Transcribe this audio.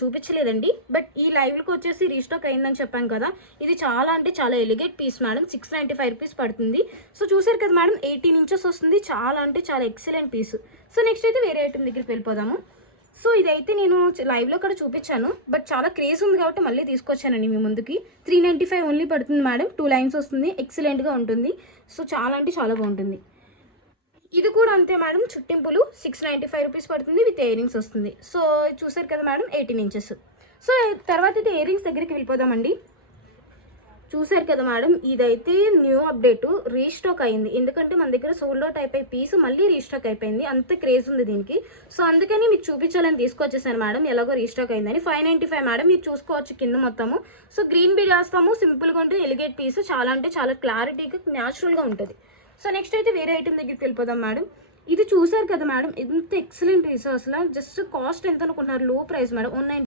చూపించలేదండి, but ఈ లైవ్కి వచ్చేసి రీస్టాక్ అయిందని చెప్పాను కదా. ఇది చాలా అంటే చాలా ఎలిగేట్ పీస్ మేడం, 695 రూపీస్ పడుతుంది. సో చూసారు కదా మేడం, 18 ఇంచెస్ వస్తుంది, చాలా అంటే చాలా ఎక్సలెంట్ పీస్. సో నెక్స్ట్ అయితే వేరే ఐటమ్ దగ్గరికి వెళ్ళిపోదాము. సో ఇదైతే నేను లైవ్లో కూడా చూపించాను, బట్ చాలా క్రేజ్ ఉంది కాబట్టి మళ్ళీ తీసుకొచ్చానండి మీ ముందుకి. 395 ఓన్లీ పడుతుంది మేడం, 2 లైన్స్ వస్తుంది, ఎక్సలెంట్గా ఉంటుంది. సో చాలా అంటే చాలా బాగుంటుంది. ఇది కూడా అంతే మేడం, చుట్టింపులు 695 రూపీస్ పడుతుంది, విత్ ఇయర్ రింగ్స్ వస్తుంది. సో చూసారు కదా మేడం, 18 ఇంచెస్. సో తర్వాత అయితే ఇయర్ రింగ్స్ దగ్గరికి వెళ్ళిపోదామండి. చూసారు కదా మేడం, ఇదైతే న్యూ అప్డేట్, రీస్టాక్ అయింది. ఎందుకంటే మన దగ్గర సోల్డ్ అవుట్ అయిపోయి పీస్ మళ్ళీ రీస్టాక్ అయిపోయింది, అంత క్రేజ్ ఉంది దీనికి. సో అందుకని మీకు చూపించాలని తీసుకొచ్చేసాను మేడం, ఎలాగో రీస్టాక్ అయిందని. 595 మేడం, మీరు చూసుకోవచ్చు కింద మొత్తము. సో గ్రీన్ బీడ్ వేస్తాము, సింపుల్గా ఉంటుంది, ఎలిగేట్ పీస్, చాలా అంటే చాలా క్లారిటీగా న్యాచురల్గా ఉంటుంది. సో నెక్స్ట్ అయితే వేరే ఐటమ్ దగ్గరికి వెళ్ళిపోదాం మేడం. ఇది చూసారు కదా మేడం, ఎంత ఎక్సలెంట్ పీస్, అసలు జస్ట్ కాస్ట్ ఎంత అనుకుంటున్నారు, లో ప్రైస్ మేడం, 190